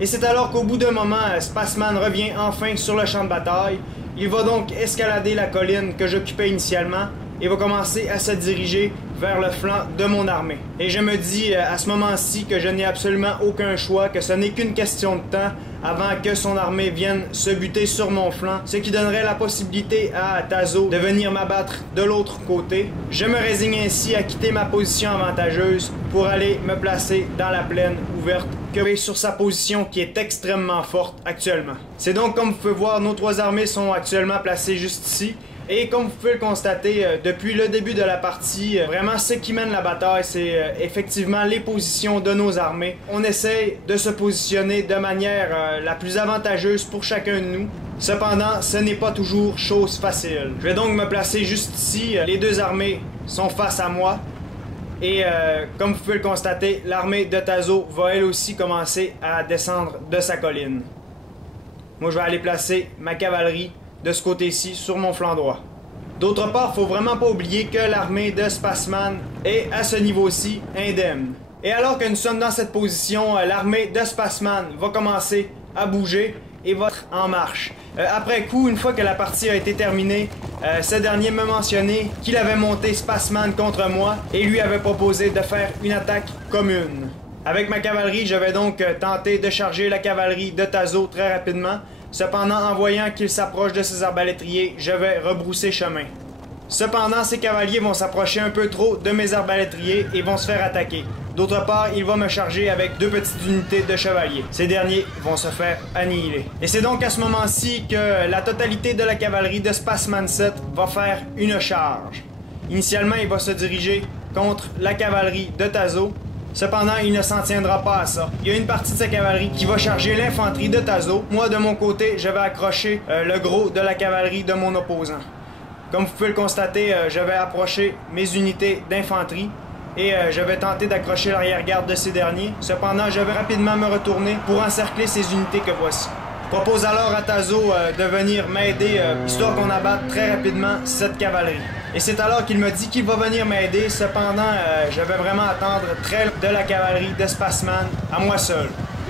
Et c'est alors qu'au bout d'un moment, Spaceman revient enfin sur le champ de bataille. Il va donc escalader la colline que j'occupais initialement et va commencer à se diriger vers le flanc de mon armée. Et je me dis à ce moment-ci que je n'ai absolument aucun choix, que ce n'est qu'une question de temps avant que son armée vienne se buter sur mon flanc, ce qui donnerait la possibilité à Tazo de venir m'abattre de l'autre côté. Je me résigne ainsi à quitter ma position avantageuse pour aller me placer dans la plaine ouverte que sur sa position qui est extrêmement forte actuellement. C'est donc comme vous pouvez voir, nos trois armées sont actuellement placées juste ici. Et comme vous pouvez le constater, depuis le début de la partie, vraiment ce qui mène la bataille, c'est effectivement les positions de nos armées. On essaye de se positionner de manière la plus avantageuse pour chacun de nous. Cependant, ce n'est pas toujours chose facile. Je vais donc me placer juste ici. Les deux armées sont face à moi. Et comme vous pouvez le constater, l'armée de Tazo va elle aussi commencer à descendre de sa colline. Moi, je vais aller placer ma cavalerie de ce côté-ci sur mon flanc droit. D'autre part, il ne faut vraiment pas oublier que l'armée de Spaceman est à ce niveau-ci indemne. Et alors que nous sommes dans cette position, l'armée de Spaceman va commencer à bouger et va être en marche. Après coup, une fois que la partie a été terminée, ce dernier m'a mentionné qu'il avait monté Spaceman contre moi et lui avait proposé de faire une attaque commune. Avec ma cavalerie, je vais donc tenter de charger la cavalerie de Tazo très rapidement. Cependant, en voyant qu'il s'approche de ses arbalétriers, je vais rebrousser chemin. Cependant, ces cavaliers vont s'approcher un peu trop de mes arbalétriers et vont se faire attaquer. D'autre part, il va me charger avec deux petites unités de chevaliers. Ces derniers vont se faire annihiler. Et c'est donc à ce moment-ci que la totalité de la cavalerie de Spaceman 7 va faire une charge. Initialement, il va se diriger contre la cavalerie de Tazo. Cependant, il ne s'en tiendra pas à ça. Il y a une partie de sa cavalerie qui va charger l'infanterie de Tazo. Moi, de mon côté, je vais accrocher le gros de la cavalerie de mon opposant. Comme vous pouvez le constater, je vais approcher mes unités d'infanterie et je vais tenter d'accrocher l'arrière-garde de ces derniers. Cependant, je vais rapidement me retourner pour encercler ces unités que voici. Je propose alors à Tazo de venir m'aider, histoire qu'on abatte très rapidement cette cavalerie. Et c'est alors qu'il me dit qu'il va venir m'aider. Cependant, je vais vraiment attendre très de la cavalerie de Spaceman à moi seul.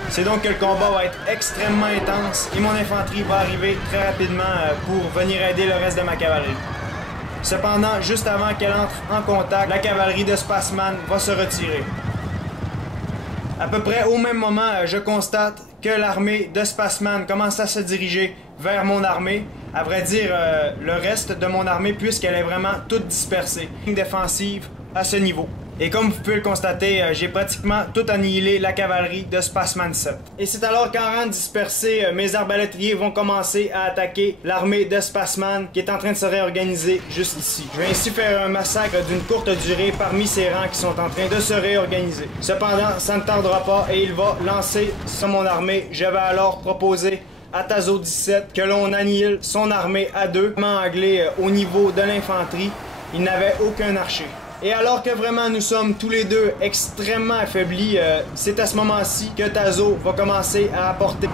C'est donc que le combat va être extrêmement intense et mon infanterie va arriver très rapidement pour venir aider le reste de ma cavalerie. Cependant, juste avant qu'elle entre en contact, la cavalerie de Spaceman va se retirer. À peu près au même moment, je constate que l'armée de Spaceman commence à se diriger vers mon armée. À vrai dire, le reste de mon armée, puisqu'elle est vraiment toute dispersée. Une défensive à ce niveau. Et comme vous pouvez le constater, j'ai pratiquement tout annihilé la cavalerie de Spaceman 7. Et c'est alors qu'en rang dispersé, mes arbalétriers vont commencer à attaquer l'armée de Spaceman qui est en train de se réorganiser juste ici. Je vais ainsi faire un massacre d'une courte durée parmi ces rangs qui sont en train de se réorganiser. Cependant, ça ne tardera pas et il va lancer sur mon armée. Je vais alors proposer à Tazo 17 que l'on annihile son armée à deux. Anglais au niveau de l'infanterie, il n'avait aucun archer. Et alors que vraiment nous sommes tous les deux extrêmement affaiblis, c'est à ce moment-ci que Tazo va commencer à apporter.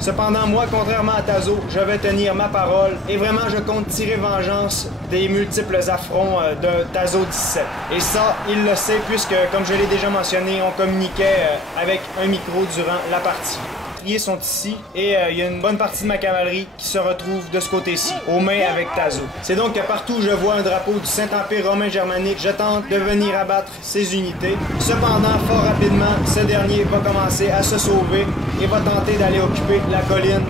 Cependant, moi, contrairement à Tazo, je vais tenir ma parole et vraiment je compte tirer vengeance des multiples affronts de Tazo 17. Et ça, il le sait puisque, comme je l'ai déjà mentionné, on communiquait avec un micro durant la partie. Les sont ici et il y a une bonne partie de ma cavalerie qui se retrouve de ce côté-ci, aux mains avec Tazo. C'est donc que partout où je vois un drapeau du Saint-Empire romain germanique, je tente de venir abattre ces unités. Cependant, fort rapidement, ce dernier va commencer à se sauver et va tenter d'aller occuper la colline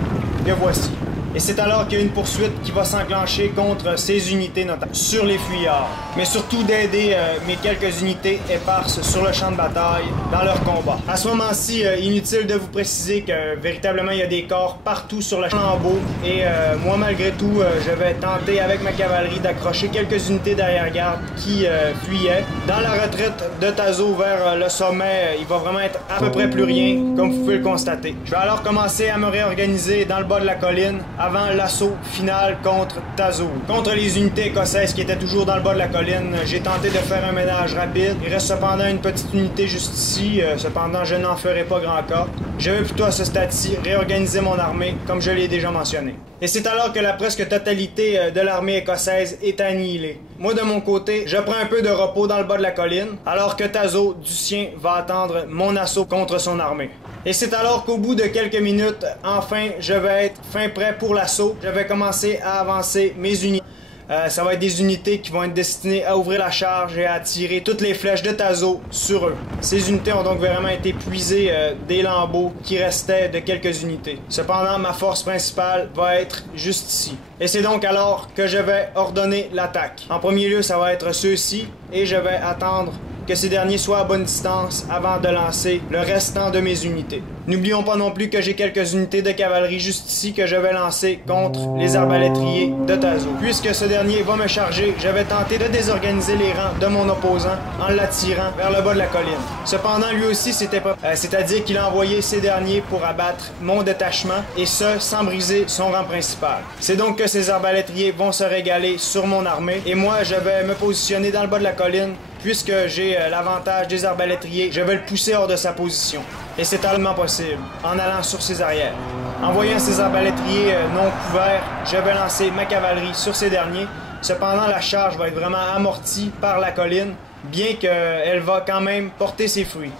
que voici. Et c'est alors qu'il y a une poursuite qui va s'enclencher contre ces unités, notamment sur les fuyards. Mais surtout d'aider mes quelques unités éparses sur le champ de bataille dans leur combat. À ce moment-ci, inutile de vous préciser que véritablement il y a des corps partout sur le flambeau. Et moi, malgré tout, je vais tenter avec ma cavalerie d'accrocher quelques unités d'arrière-garde qui fuyaient. Dans la retraite de Tazo vers le sommet, il va vraiment être à peu près plus rien, comme vous pouvez le constater. Je vais alors commencer à me réorganiser dans le bas de la colline avant l'assaut final contre Tazo. Contre les unités écossaises qui étaient toujours dans le bas de la colline, j'ai tenté de faire un ménage rapide. Il reste cependant une petite unité juste ici, cependant je n'en ferai pas grand cas. Je vais plutôt à ce stade-ci réorganiser mon armée, comme je l'ai déjà mentionné. Et c'est alors que la presque totalité de l'armée écossaise est annihilée. moi de mon côté, je prends un peu de repos dans le bas de la colline, alors que Tazo, du sien, va attendre mon assaut contre son armée. Et c'est alors qu'au bout de quelques minutes, enfin, je vais être fin prêt pour l'assaut. Je vais commencer à avancer mes unités. Ça va être des unités qui vont être destinées à ouvrir la charge et à tirer toutes les flèches de Tazo sur eux. Ces unités ont donc vraiment été puisées des lambeaux qui restaient de quelques unités. Cependant, ma force principale va être juste ici. Et c'est donc alors que je vais ordonner l'attaque. En premier lieu, ça va être ceux-ci, et je vais attendre que ces derniers soient à bonne distance avant de lancer le restant de mes unités. N'oublions pas non plus que j'ai quelques unités de cavalerie juste ici que je vais lancer contre les arbalétriers de Tazo. Puisque ce dernier va me charger, je vais tenter de désorganiser les rangs de mon opposant en l'attirant vers le bas de la colline. Cependant, lui aussi c'était pas... c'est-à-dire qu'il a envoyé ces derniers pour abattre mon détachement, et ce, sans briser son rang principal. C'est donc que ces arbalétriers vont se régaler sur mon armée, et moi je vais me positionner dans le bas de la colline. Puisque j'ai l'avantage des arbalétriers, je vais le pousser hors de sa position. Et c'est totalement possible, en allant sur ses arrières. En voyant ces arbalétriers non couverts, je vais lancer ma cavalerie sur ces derniers. Cependant, la charge va être vraiment amortie par la colline, bien qu'elle va quand même porter ses fruits.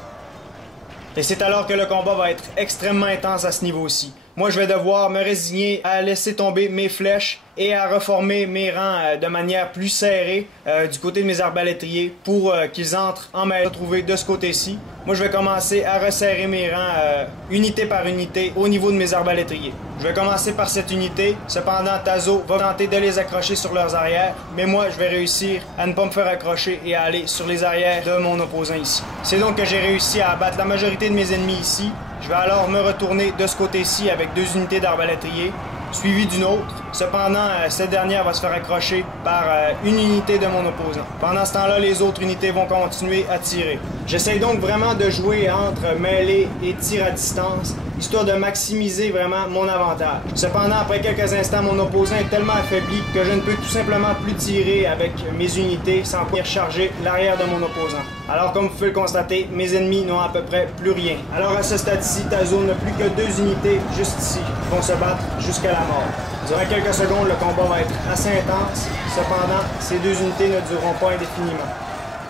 Et c'est alors que le combat va être extrêmement intense à ce niveau-ci. Moi, je vais devoir me résigner à laisser tomber mes flèches et à reformer mes rangs de manière plus serrée du côté de mes arbalétriers pour qu'ils entrent en mêlée retrouvée de ce côté-ci. Moi, je vais commencer à resserrer mes rangs unité par unité au niveau de mes arbalétriers. Je vais commencer par cette unité. Cependant, Tazo va tenter de les accrocher sur leurs arrières, mais moi, je vais réussir à ne pas me faire accrocher et à aller sur les arrières de mon opposant ici. C'est donc que j'ai réussi à abattre la majorité de mes ennemis ici. Je vais alors me retourner de ce côté-ci avec 2 unités d'arbalétriers, suivi d'une autre. Cependant, cette dernière va se faire accrocher par une unité de mon opposant. Pendant ce temps-là, les autres unités vont continuer à tirer. J'essaie donc vraiment de jouer entre mêlée et tir à distance, histoire de maximiser vraiment mon avantage. Cependant, après quelques instants, mon opposant est tellement affaibli que je ne peux tout simplement plus tirer avec mes unités sans pouvoir charger l'arrière de mon opposant. Alors, comme vous pouvez le constater, mes ennemis n'ont à peu près plus rien. Alors, à ce stade-ci, Tazo n'a plus que 2 unités juste ici qui vont se battre jusqu'à la mort. Durant quelques secondes, le combat va être assez intense. Cependant, ces 2 unités ne dureront pas indéfiniment.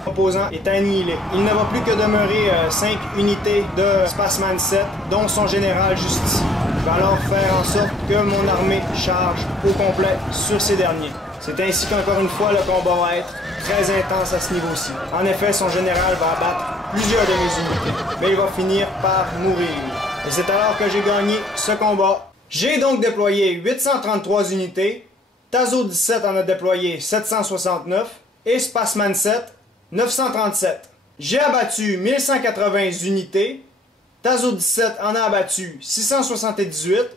L'opposant est annihilé. Il ne va plus que demeurer 5 unités de Spaceman 7, dont son général juste ici. Je vais alors faire en sorte que mon armée charge au complet sur ces derniers. C'est ainsi qu'encore une fois, le combat va être très intense à ce niveau-ci. En effet, son général va abattre plusieurs de mes unités, mais il va finir par mourir. Et c'est alors que j'ai gagné ce combat. J'ai donc déployé 833 unités, Tazo 17 en a déployé 769 et Spaceman 7 937. J'ai abattu 1180 unités, Tazo 17 en a abattu 678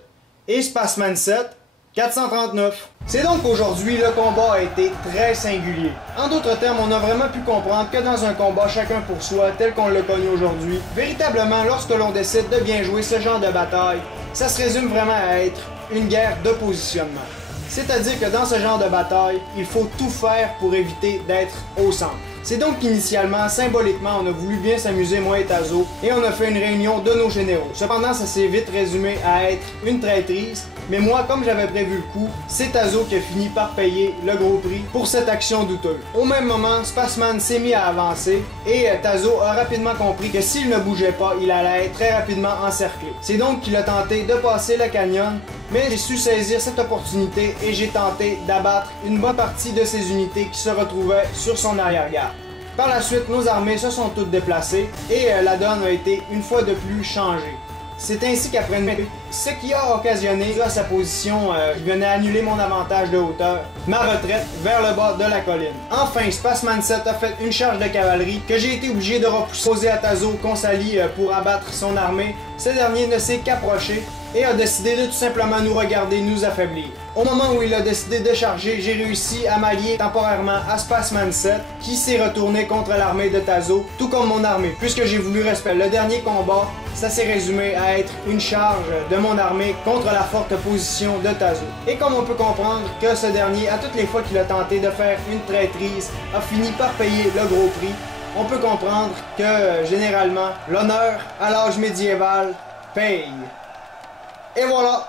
et Spaceman 7 439. C'est donc qu'aujourd'hui, le combat a été très singulier. En d'autres termes, on a vraiment pu comprendre que dans un combat chacun pour soi, tel qu'on le connaît aujourd'hui, véritablement, lorsque l'on décide de bien jouer ce genre de bataille, ça se résume vraiment à être une guerre de positionnement. C'est-à-dire que dans ce genre de bataille, il faut tout faire pour éviter d'être au centre. C'est donc qu'initialement, symboliquement, on a voulu bien s'amuser, moi et Tazo, et on a fait une réunion de nos généraux. Cependant, ça s'est vite résumé à être une traîtrise, mais moi, comme j'avais prévu le coup, c'est Tazo qui a fini par payer le gros prix pour cette action douteuse. Au même moment, Spaceman s'est mis à avancer, et Tazo a rapidement compris que s'il ne bougeait pas, il allait être très rapidement encerclé. C'est donc qu'il a tenté de passer le canyon, mais j'ai su saisir cette opportunité et j'ai tenté d'abattre une bonne partie de ses unités qui se retrouvaient sur son arrière-garde. Par la suite, nos armées se sont toutes déplacées et la donne a été une fois de plus changée. C'est ainsi qu'après ce qui a occasionné à sa position qui venait annuler mon avantage de hauteur, ma retraite vers le bas de la colline. Enfin, Spaceman 7 a fait une charge de cavalerie que j'ai été obligé de repousser à Tazo qu'on s'allie pour abattre son armée. Ce dernier ne s'est qu'approché et a décidé de tout simplement nous regarder nous affaiblir. Au moment où il a décidé de charger, j'ai réussi à m'allier temporairement à Spaceman 7 qui s'est retourné contre l'armée de Tazo, tout comme mon armée. Puisque j'ai voulu respecter le dernier combat, ça s'est résumé à être une charge de mon armée contre la forte position de Tazo. Et comme on peut comprendre que ce dernier, à toutes les fois qu'il a tenté de faire une traîtrise, a fini par payer le gros prix, on peut comprendre que généralement, l'honneur à l'âge médiéval paye. Et voilà!